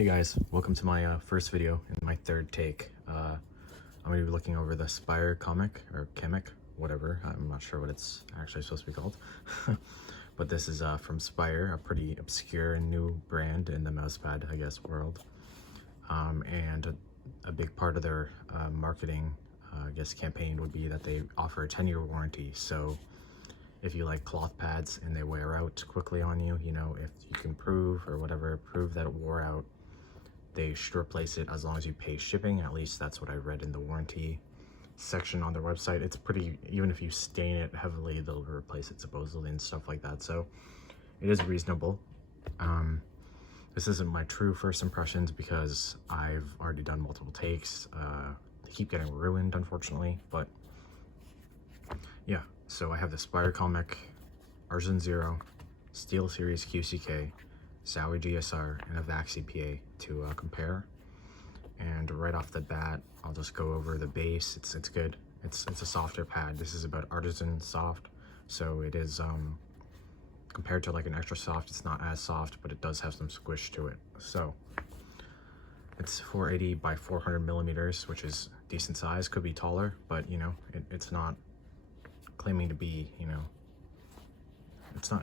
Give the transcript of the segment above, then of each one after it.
Hey guys, welcome to my first video and my third take. I'm going to be looking over the Spyre Kamek, or Kamek, whatever. I'm not sure what it's actually supposed to be called. But this is from Spyre, a pretty obscure and new brand in the mousepad, I guess, world. And a big part of their marketing, I guess, campaign would be that they offer a 10-year warranty. So if you like cloth pads and they wear out quickly on you, you know, if you can prove that it wore out, they should replace it as long as you pay shipping. At least that's what I read in the warranty section on their website. It's pretty, even if you stain it heavily, they'll replace it supposedly and stuff like that. So it is reasonable. This isn't my true first impressions because I've already done multiple takes. They keep getting ruined, unfortunately, but yeah. So I have the Spyre Kamek Argent Zero Steel Series QCK, Zowie GSR, and a Vaxi PA to compare. And right off the bat, I'll just go over the base. It's good. It's a softer pad. This is about artisan soft, so it is compared to like an extra soft, it's not as soft, but it does have some squish to it. So it's 480 by 400 millimeters, which is decent size. Could be taller, but you know, it's not claiming to be, you know,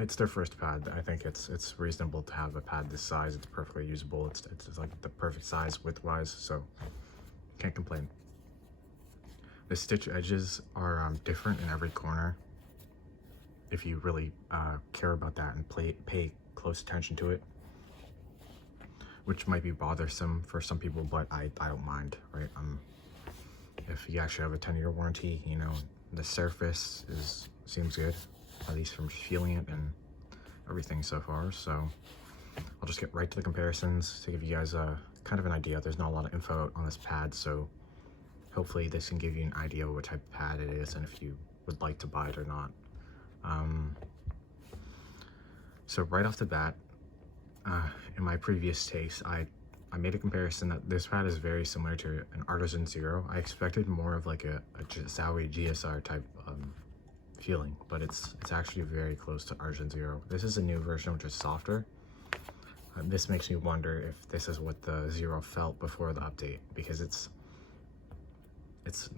it's their first pad. I think it's reasonable to have a pad this size. It's perfectly usable. It's like the perfect size width-wise, so can't complain. The stitch edges are different in every corner. If you really care about that and pay close attention to it, which might be bothersome for some people, but I don't mind, right? If you actually have a 10-year warranty, you know, the surface seems good, at least from feeling it and everything so far. So I'll just get right to the comparisons to give you guys a kind of an idea. There's not a lot of info on this pad, so hopefully this can give you an idea of what type of pad it is and if you would like to buy it or not. So right off the bat, in my previous takes, I made a comparison that this pad is very similar to an Artisan Zero. I expected more of like a Zowie GSR type feeling, but it's actually very close to Artisan Zero. This is a new version which is softer. This makes me wonder if this is what the Zero felt before the update, because it's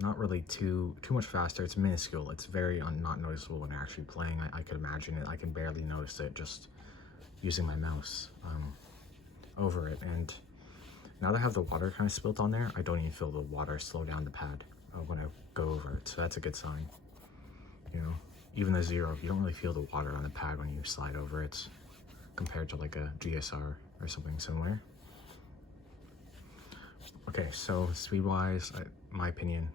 not really too much faster. It's minuscule. It's very not noticeable when you're actually playing. I could imagine it. I can barely notice it just using my mouse over it. And now that I have the water kind of spilt on there, I don't even feel the water slow down the pad when I go over it. So that's a good sign. You know, even the Zero, you don't really feel the water on the pad when you slide over it compared to like a GSR or something similar. Okay, so speed-wise, my opinion,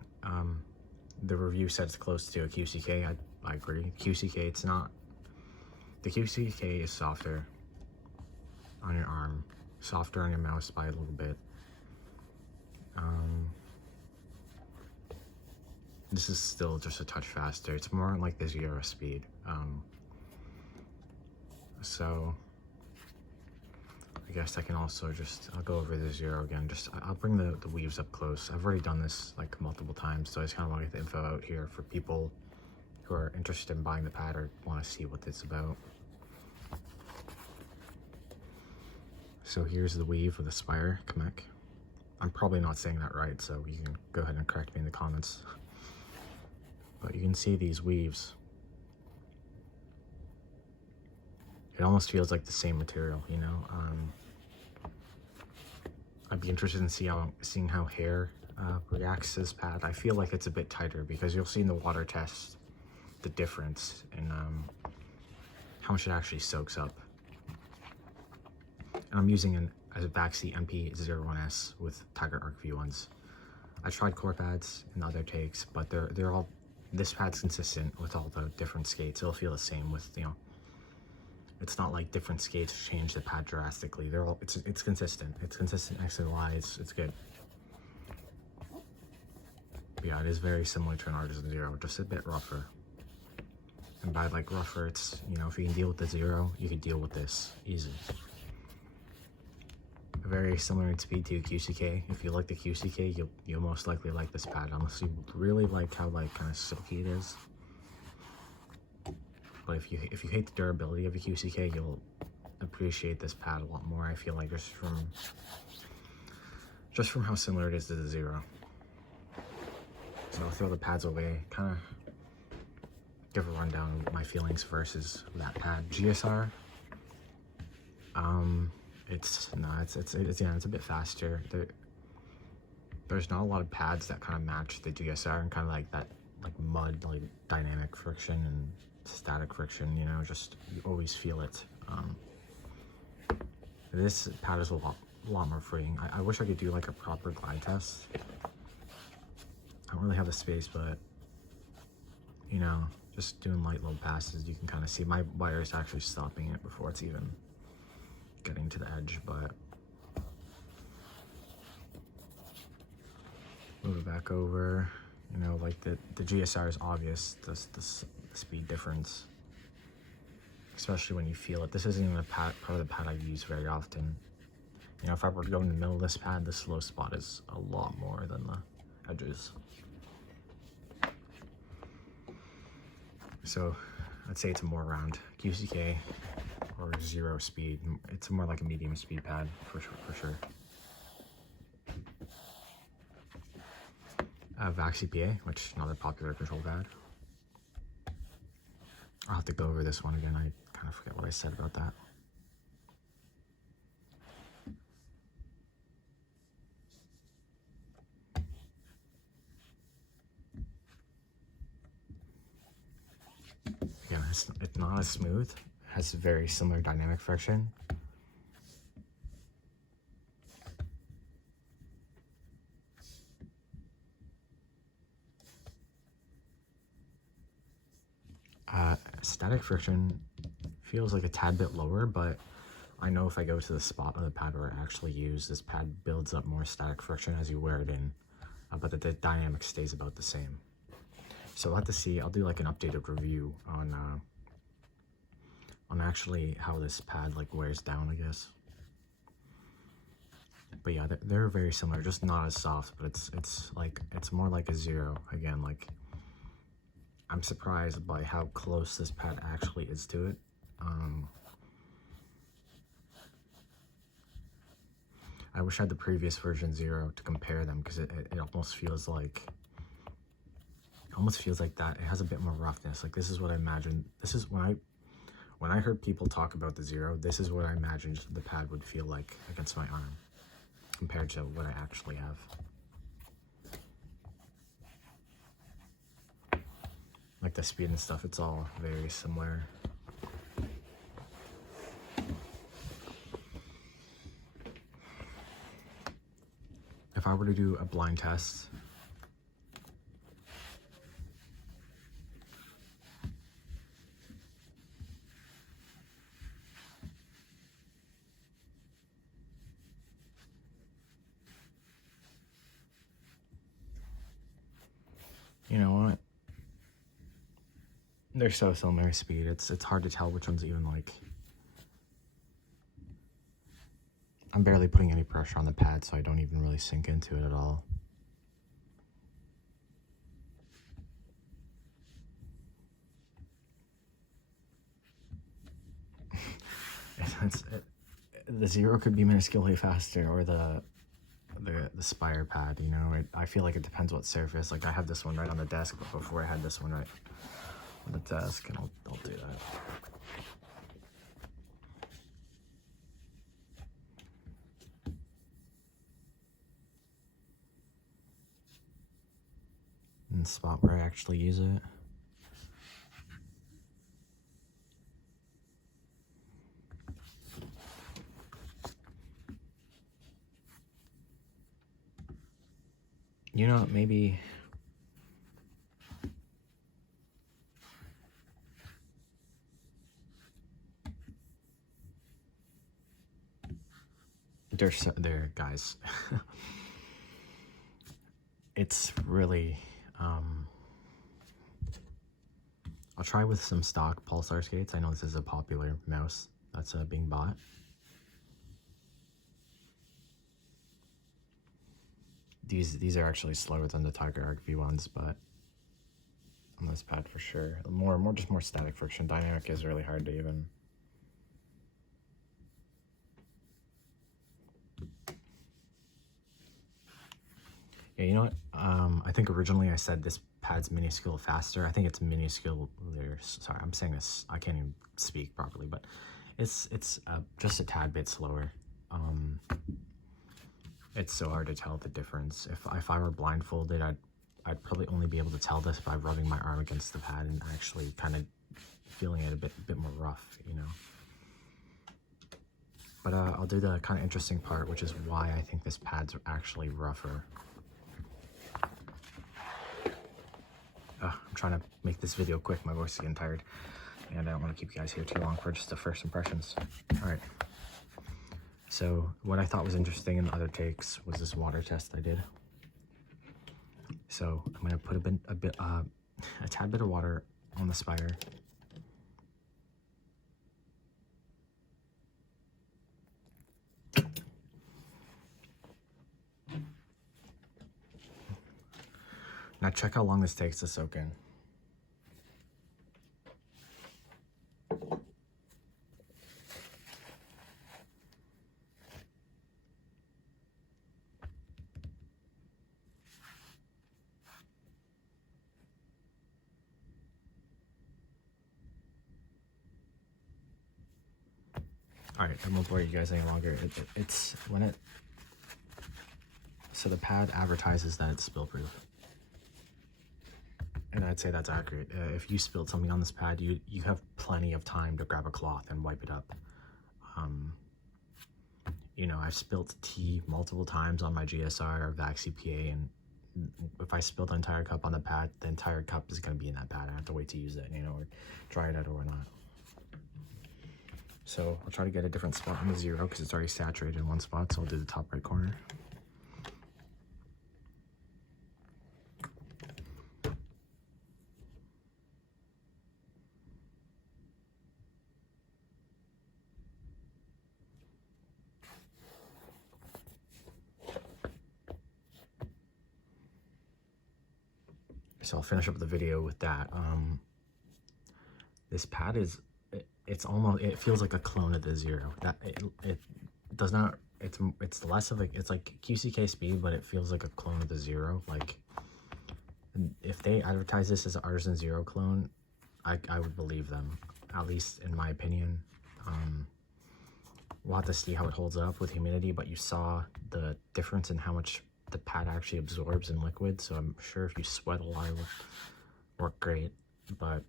the review said it's close to a QCK. I agree. QCK, it's not. The QCK is softer on your arm, softer on your mouse by a little bit. This is still just a touch faster. It's more like the Zero speed. So I guess I can also I'll go over the Zero again. I'll bring the weaves up close. I've already done this like multiple times, so I just kind of want to get the info out here for people who are interested in buying the pad or want to see what it's about. So here's the weave of the Spyre Kamek. I'm probably not saying that right, so you can go ahead and correct me in the comments. But you can see these weaves. It almost feels like the same material, you know. I'd be interested in seeing how hair reacts to this pad. I feel like it's a bit tighter because you'll see in the water test the difference in how much it actually soaks up. And I'm using a Vaxi MP01S with Tiger Arc V1s. I tried core pads in other takes, but they're all, this pad's consistent with all the different skates. It'll feel the same with, you know, it's not like different skates change the pad drastically. They're all, it's consistent. It's consistent X and Y. It's good. But yeah, it is very similar to an Artisan Zero, just a bit rougher. And by like rougher, it's, you know, if you can deal with the Zero, you can deal with this easy. Very similar in speed to QCK. If you like the QCK, you'll most likely like this pad, unless you really like how like kind of silky it is. But if you hate the durability of a QCK, you'll appreciate this pad a lot more. I feel like just from just from how similar it is to the Zero. So I'll throw the pads away, kind of give a rundown of my feelings versus that pad. GSR, it's a bit faster. There's not a lot of pads that kind of match the GSR and kind of like that mud, like dynamic friction and static friction, you know, just you always feel it. This pad is a lot more freeing. I wish I could do like a proper glide test. I don't really have the space, but you know, just doing light little passes, you can kind of see my wire is actually stopping it before it's even getting to the edge. But move it back over, you know, like the GSR is obvious, the speed difference, especially when you feel it. This isn't even a part of the pad I use very often. You know, if I were to go in the middle of this pad, the slow spot is a lot more than the edges. So I'd say it's more around QCK or 0 speed. It's more like a medium speed pad for sure. VAX-CPA, which is another popular control pad. I'll have to go over this one again. I kind of forget what I said about that. Again, it's not as smooth. It has very similar dynamic friction. Static friction feels like a tad bit lower, but I know if I go to the spot of the pad where I actually use, this pad builds up more static friction as you wear it in, but the dynamic stays about the same. So I'll have to see. I'll do like an updated review on actually how this pad like wears down, I guess. But yeah, they're very similar, just not as soft, but it's more like a 0 again. Like, I'm surprised by how close this pad actually is to it. I wish I had the previous version 0 to compare them, because it almost feels like that. It has a bit more roughness. Like, this is what I imagined. This is when I heard people talk about the 0, this is what I imagined the pad would feel like against my arm compared to what I actually have. Like the speed and stuff, it's all very similar. If I were to do a blind test, you know what? They're so similar speed. It's hard to tell which one's even like. I'm barely putting any pressure on the pad, so I don't even really sink into it at all. The 0 could be minusculely faster, or the Spyre pad, you know. I feel like it depends what surface. Like, I have this one right on the desk, but before I had this one right on the desk, and I'll do that. In the spot where I actually use it. You know, maybe there, guys. It's really, I'll try with some stock pulsar skates. I know this is a popular mouse that's being bought. These are actually slower than the Tiger Arc V ones, but on this pad for sure. Just more static friction. Dynamic is really hard to even. Yeah, you know what? I think originally I said this pad's minuscule faster. I think it's minuscule. Sorry, I'm saying this. I can't even speak properly, but it's just a tad bit slower. It's so hard to tell the difference. If I were blindfolded, I'd probably only be able to tell this by rubbing my arm against the pad and actually kind of feeling it a bit more rough, you know. But I'll do the kind of interesting part, which is why I think this pad's actually rougher. I'm trying to make this video quick. My voice is getting tired, and I don't want to keep you guys here too long for just the first impressions. All right. So what I thought was interesting in the other takes was this water test I did. So I'm gonna put a tad bit of water on the Spyre. Now check how long this takes to soak in. Alright, I won't bore you guys any longer. So the pad advertises that it's spill proof. And I'd say that's accurate. If you spilled something on this pad, you have plenty of time to grab a cloth and wipe it up. You know, I've spilled tea multiple times on my GSR or VAX CPA, and if I spilled the entire cup on the pad, the entire cup is going to be in that pad. I have to wait to use it, you know, or dry it out or not. So I'll try to get a different spot on the zero because it's already saturated in one spot, so I'll do the top right corner. So I'll finish up the video with that. This pad it feels like a clone of the zero. That it does not, it's less of it's like QCK speed, but it feels like a clone of the zero. Like if they advertise this as an Artisan Zero clone, I would believe them, at least in my opinion. We'll have to see how it holds up with humidity, but you saw the difference in how much the pad actually absorbs in liquid, so I'm sure if you sweat a lot it would work great. But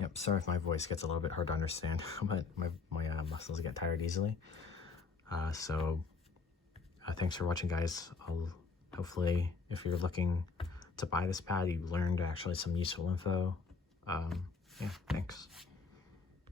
yep, sorry if my voice gets a little bit hard to understand, but my muscles get tired easily. Thanks for watching, guys. Hopefully if you're looking to buy this pad, you learned actually some useful info. Yeah, thanks.